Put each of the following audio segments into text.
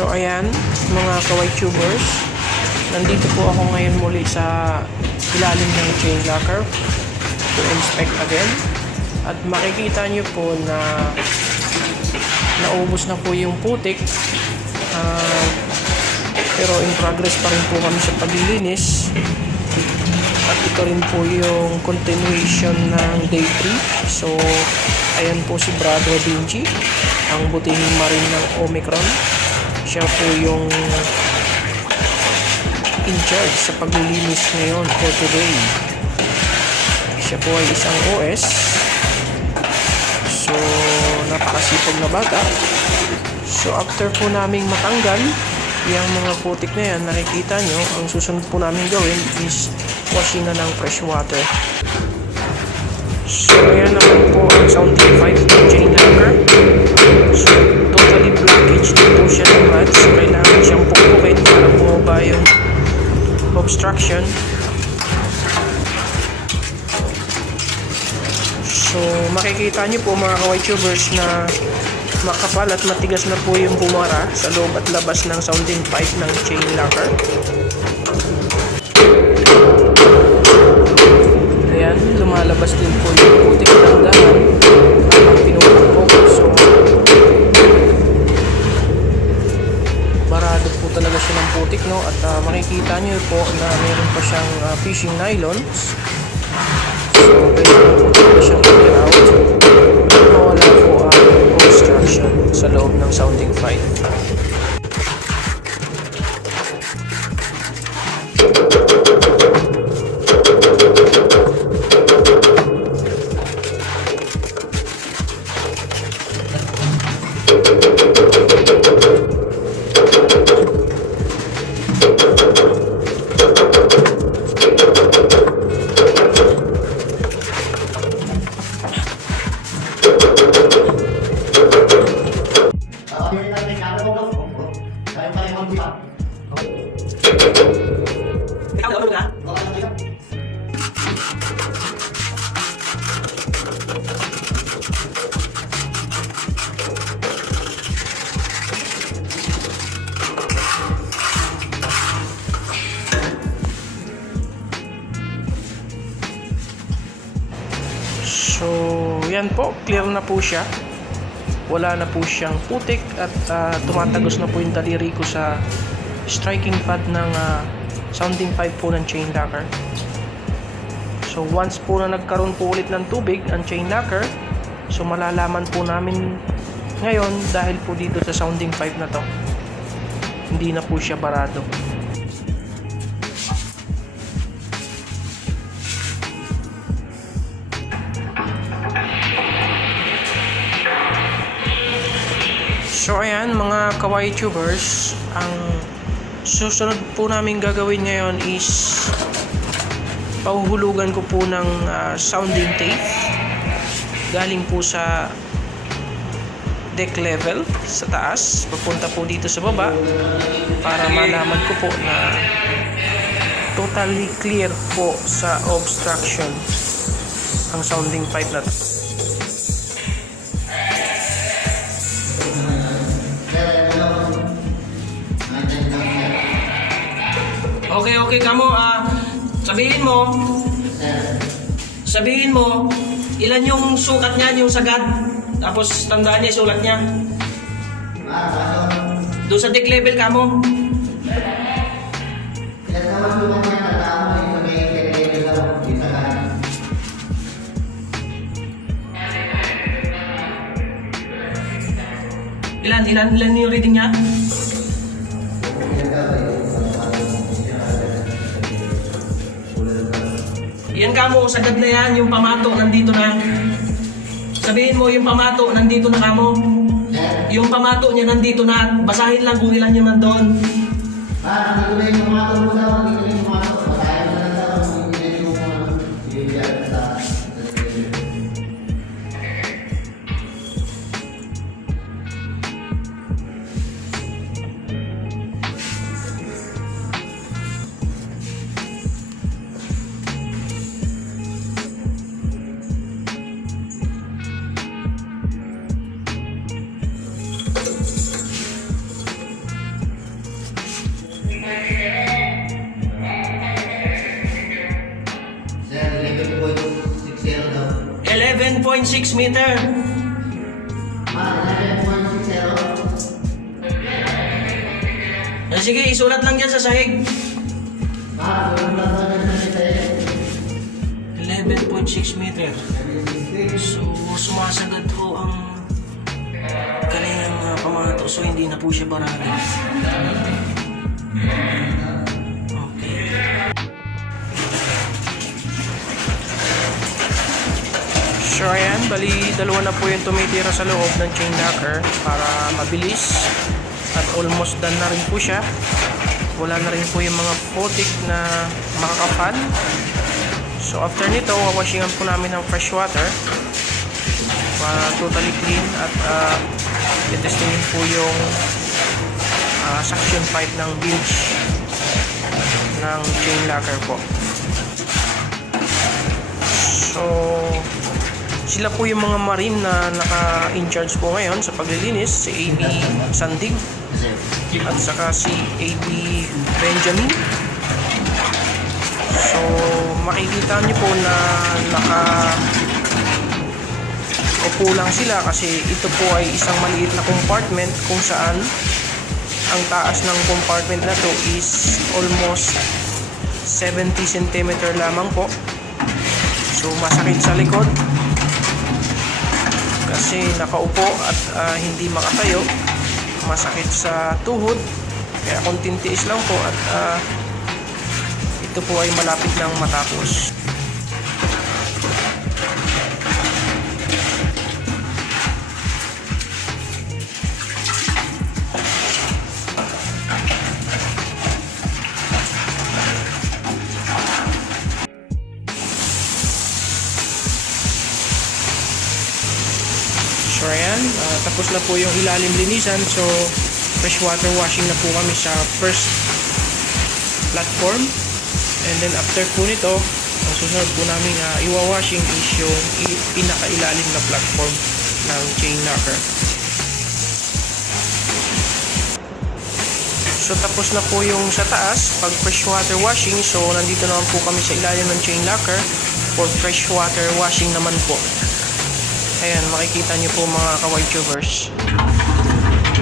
So ayan mga kaway tubers, nandito po ako ngayon muli sa ilalim ng chain locker to inspect again. At makikita nyo po na naubos na po yung putik, pero in progress pa rin po kami sa paglilinis. At ito rin po yung continuation ng day 3. So ayan po si Brother Benji, ang butihing marine ng Omicron. Siya po yung in charge sa paglilinis ngayon for today. Siya po ay isang OS. So napakasipag na bata. So after po naming matanggal yung mga putik na yan, nakikita nyo, ang susunod po namin gawin is washing na ng fresh water. So ayan naman po ang sounding pipe ng chain locker. So totally blockage din po siya ng mud. So kailangan siyang pupukin para bumaba yung obstruction. So makikita nyo po mga kaway tubers na makapal at matigas na po yung bumara sa loob at labas ng sounding pipe ng chain locker. Ayan, lumalabas din po yung putik ng daan habang pinupupok. So barado po talaga siya ng putik, no? At makikita nyo po na meron pa siyang fishing nylons. So kailangan po talaga siyang clear out. Mawala po ang obstruction sa loob ng sounding pipe. So yan po, clear na po siya. Wala na po siyang putik at tumatagos na po yung daliri ko sa striking pad ng sounding pipe po ng chain locker. So once po na nagkaroon po ulit ng tubig ang chain locker, so malalaman po namin ngayon dahil po dito sa sounding pipe na to, hindi na po siya barado. So ayan mga kawaii tubers, ang susunod po namin gagawin ngayon is pahuhulugan ko po ng sounding tape galing po sa deck level sa taas papunta po dito sa baba para malaman ko po na totally clear po sa obstruction ang sounding pipe na to. Okay, kamo, sabihin mo ilan yung sukat niya, yung sagad, tapos tandaan niya yung sulat niya doon sa deck level, kamo. Ilan yung reading niya? Yan kamo, sagad na yan, yung pamato nandito na. Sabihin mo yung pamato nandito na kamo. Yung pamato niya nandito na. Basahin lang kung ilan yung nandun. Nandito na yung pamato mo daw, nandito na yung pamato. Basahin mo na lang daw kung hindi na yung 11.6 meter. 11.60. Sige, isulat lang dyan sa sahig. 11.6 meter. So, sumasagad ho ang kanyang pamato. So, hindi na po siya barado. Okay. So, ayan. Bali, dalawa na po yung tumitira sa loob ng chain locker para mabilis. At almost done na rin po siya. Wala na rin po yung mga putik na makakapal. So after nito, wawashingan po namin ng fresh water para totally clean at itestingin po yung suction pipe ng bilge ng chain locker po. So sila po yung mga marine na naka-in-charge po ngayon sa paglilinis, si AB Sandig at saka si AB Benjamin. So makikita niyo po na upo lang sila kasi ito po ay isang maliit na compartment kung saan ang taas ng compartment na to is almost 70 cm lamang po. So masakit sa likod kasi nakaupo at hindi makatayo. Masakit sa tuhod kaya konting tiis lang po at ito po ay malapit nang matapos. So ayan, tapos na po yung ilalim linisan. So fresh water washing na po kami sa first platform. And then after po nito, ang susunod po namin iwa-washing is yung pinakailalim na platform ng chain locker. So tapos na po yung sa taas, pag fresh water washing. So nandito naman po kami sa ilalim ng chain locker for fresh water washing naman po. Ayan, makikita nyo po mga ka-white tubers.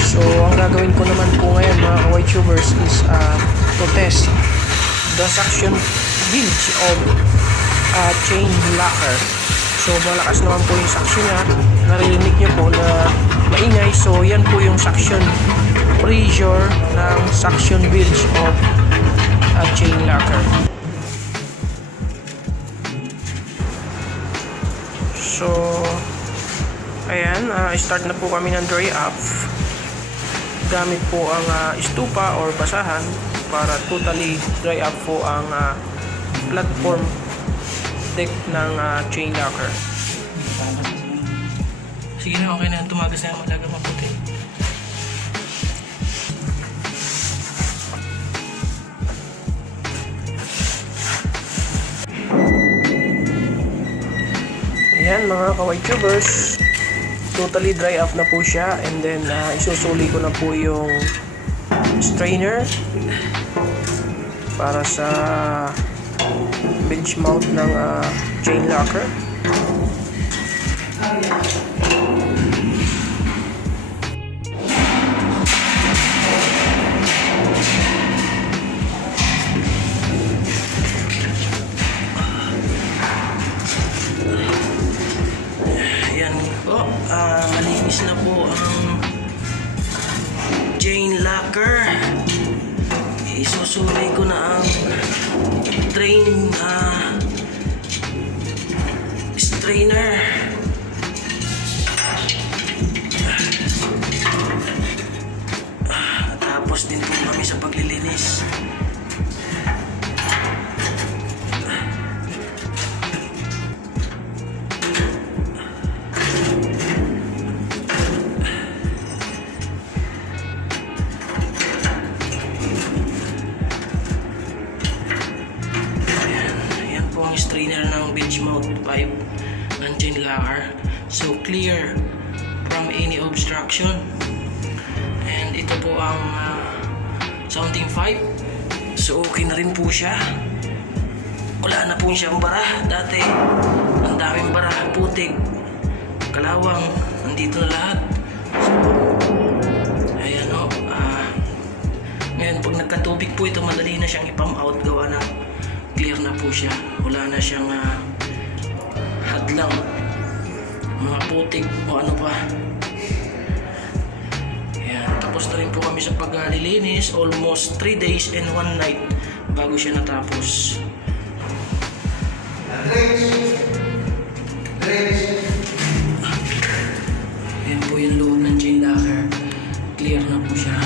So ang gagawin ko naman po ngayon mga ka-white tubers is to test the suction bilge of chain locker. So malakas naman po yung suction niya. Narinig nyo po na maingay. So yan po yung suction pressure ng suction bilge of chain locker. So ayan, start na po kami ng dry up. Gamit po ang stupa or basahan para totally dry up po ang platform deck ng chain locker. Sige na, okay na. Tumagas na yung malaga maputi. Ayan mga ka-white tubers, totally dry up na po siya. And then isusuli ko na po yung strainer para sa bilge mount ng chain locker. Ayan po, malinis na po ang chain locker. Isusuli ko na ang strainer. Tapos din po kami sa paglilinis. Strainer ng bilge mount pipe ng chain locker. So clear from any obstruction. And ito po ang sounding pipe. So okay na rin po siya. Wala na po siyang bara. Dati ang daming bara, putik. kalawang, nandito na lahat. So, ayan o. Ngayon, pag nagkatubig po ito, madali na siyang i-pump out. Gawa na clear na po siya. Wala na siyang hadlang, mga putik o ano pa. Ayan, tapos na rin po kami sa paglilinis. Almost 3 days and 1 night bago siya natapos. Ayan po yung loob ng chain locker. Clear na po siya.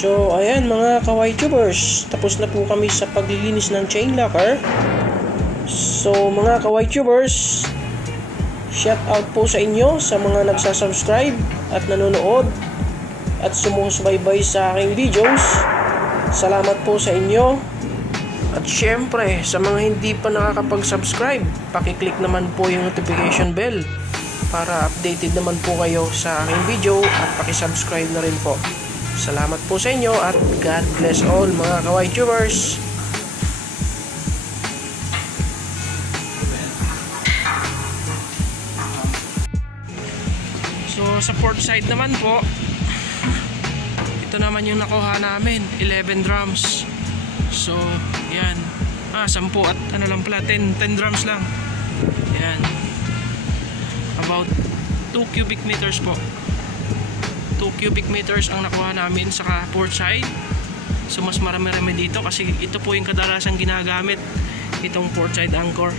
So, ayan mga kawaii tubers, tapos na po kami sa paglilinis ng chain locker. So, mga kawaii tubers, shout out po sa inyo sa mga nagsasubscribe at nanonood at sumusubaybay sa aking videos. Salamat po sa inyo. At syempre, sa mga hindi pa nakakapag-subscribe, pakiclick naman po yung notification bell para updated naman po kayo sa aking video at pakisubscribe na rin po. Salamat po sa inyo at God bless all mga kawaii tubers. So sa port side naman po, ito naman yung nakuha namin, 11 drums. So yan, 10 at ano lang pala, 10 drums lang. Yan, about 2 cubic meters po. 2 cubic meters ang nakuha namin sa port side. So mas marami-rami dito kasi ito po yung kadalasang ginagamit, itong port side anchor.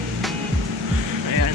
Ayan.